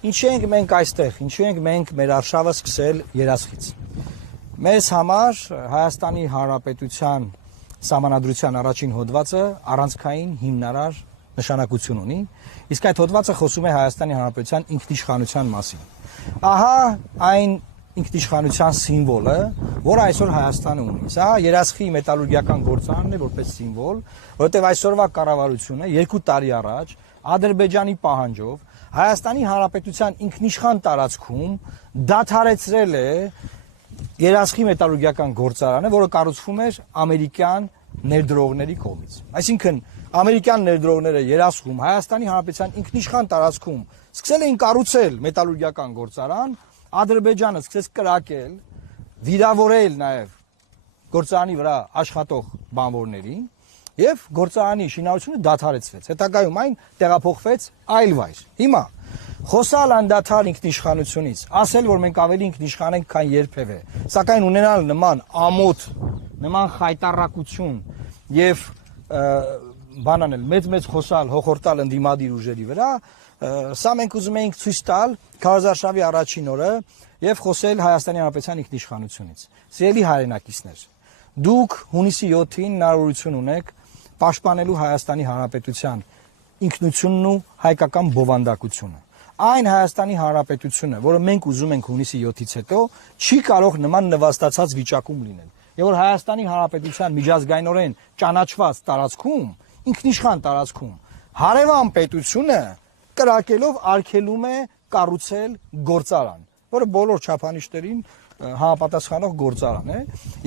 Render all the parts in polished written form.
Ինչու ենք մենք այստեղ, ինչու ենք մենք մեր արշավը սկսել երասխից։ Մեզ համար Հայաստանի Հանրապետության Սահմանադրության առաջին հոդվածը առանցքային հիմնարար նշանակություն ունի, իսկ այդ հոդվածը խոսում է Հայաստանի Հանրապետության ինքնիշխանության մասին։ Ահա այն ինքնիշխանության սիմվոլը, որը այսօր Հայաստանը ունի։ Սա երասխի մետալուրգիական գործարանն է որպես սիմվոլ, որովհետև այսօրվա կառավարությունը 2 տարի առաջ Ադրբեջանի պահանջով Հայաստանի Հանրապետության ինքնիշխան տարածքում դադարեցրել է երասխի մետալուրգիական գործարանը, որը կառուցվում էր ամերիկյան ներդրողների կողմից։ Այսինքն ամերիկյան ներդրողները երասխում Հայաստանի Հանրապետության ինքնիշխան տարածքում սկսել էին կառուցել մետալուրգիական գործարան, Ադրբեջանը սկսեց կրակել, վիրավորել նաև գործարանի վրա աշխատող բանվորներին եւ գործարանի շինարարությունը դադարեցվեց։ Հետագայում այն տեղափոխվեց այլ վայր։ Հիմա խոսալ անդադար ինքնիշխանությունից, ասել, որ մենք ավելի ինքնիշխան ենք, քան երբևէ, սակայն ունենալ նման ամոթ, նման խայտառակություն եւ բան անել, մեծ խոսալ, հոխորտալ ընդդիմադիր ուժերի վրա, սա մենք ուզում էինք ցույց տալ քարոզարշավի առաջին օրը եւ խոսել Հայաստանի Հանրապետության ինքնիշխանությունից։ Սիրելի հայրենակիցներ, դուք հունիսի 7-ին հնարավորություն ունեք պաշտպանելու Հայաստանի Հանրապետության ինքնությունն ու հայկական բովանդակությունը։ Այն Հայաստանի Հանրապետությունը, որը մենք ուզում ենք հունիսի 7-ից հետո, չի կարող նման նվաստացած վիճակում լինել։ Եվ որ Հայաստանի Հանրապետության միջազգայինորեն ճանաչված տարածքում, ինքնիշխան տարածքում, հարևան պետությունը կրակելով արգելում է կառուցել գործարան, որը բոլոր չափանիշներին համապատասխանող գործարան է,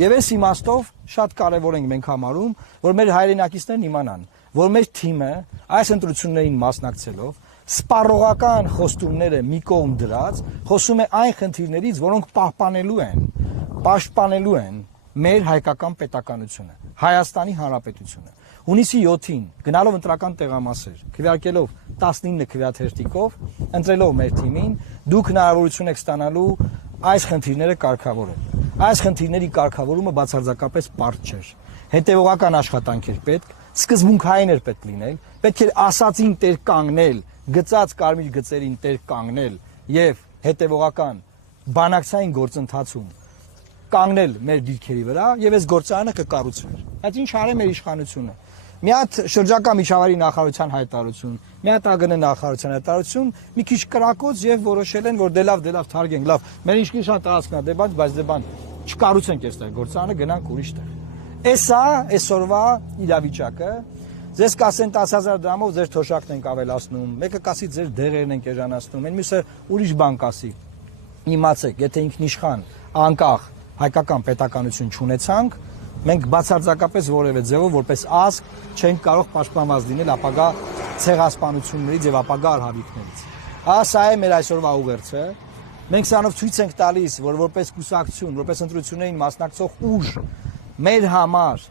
եւ այս իմաստով շատ կարեւոր ենք մենք համարում, որ մեր հայրենակիցներն իմանան, որ մեր թիմը այս ընտրություններին մասնակցելով սպառողական խոստումները մի կողմ դրած, խոսում է այն խնդիրներից, որոնք պաշտպանելու են մեր հայկական պետականությունը, Հայաստանի Հանրապետությունը։ Հունիսի 7-ին գնալով ընտրական տեղամասեր, քվեարկելով 19 քվեաթերթիկով, ընտրելով մեր թիմին, դուք հնարավորություն եք ստանալու այս խնդիրները կարգավորել։ Այս խնդիրների կարգավորումը բացարձակապես պարզ չէր։ Հետևողական աշխատանք էր պետք, սկզբունքային էր պետք լինել, պետք էր ասածին տեր կանգնել, գծած կարմիր գծերին տեր կանգնել եւ հետևողական բանակցային գործընթացում կանգնել մեր դիրքերի վրա եւ այս գործարանը կկառուցվեր։ Բայց ինչ արել մեր իշխանությունը։ Մի հատ շրջակա միջավայրի նախարարության հայտարարություն, մի հատ ԱԳՆ նախարարության հայտարարություն, մի քիչ կրակոց եւ որոշել են, որ դե լավ թարգենք, լավ, մեր ինքնիշխան տարածքն է, բայց դե բան չկառուցենք այստեղ գործարանը, գնանք ուրիշ տեղ։ Էսա այսօրվա իրավիճակը, ձեզ կասեն 10,000 դրամով ձեր թոշակն ենք ավելացնում, մեկը կասի ձեր դեղերն ենք էժանացնում, այն մյուսը ուրիշ բան կասի։ Իմացեք, եթե ինքնիշխան, անկախ հայկական պետականություն չունեցանք, մենք բացարձակապես որևէ ձևով որպես ազգ չենք կարող պաշտպանված լինել ապագա ցեղասպանություններից եւ ապագա արհավիկներից։ Սա է մեր այսօրվա ուղերձը։ Մենք սրանով ցույց ենք տալիս, որ որպես կուսակցություն, որպես ընտրություններին մասնակցող ուժ մեր համար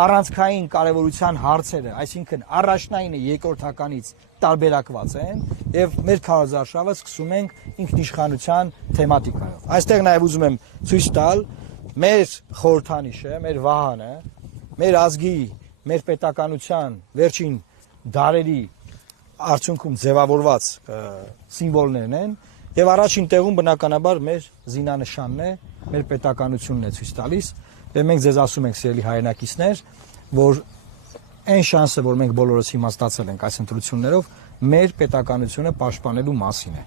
առանցքային կարևորության հարցերը, այսինքն առաջնայինը երկրորդականից տարբերակված են եւ մեր քարոզարշավը սկսում ենք ինքնիշխանության թեմատիկայով։ Այստեղ նաեւ ուզում եմ ցույց տալ մեր խորհրդանիշը, մեր վահանը, մեր ազգի, մեր պետականության վերջին դարերի արդյունքում ձևավորված սիմվոլներն են եւ առաջին տեղում բնականաբար մեր զինանշանն է, մեր պետականությունն է ցույց տալիս եւ մենք ձեզ ասում ենք սիրելի հայրենակիցներ, որ այն շանսը, որ մենք բոլորս հիմա ստացել ենք այս ընտրություններով, մեր պետականությունը պաշտպանելու մասին է։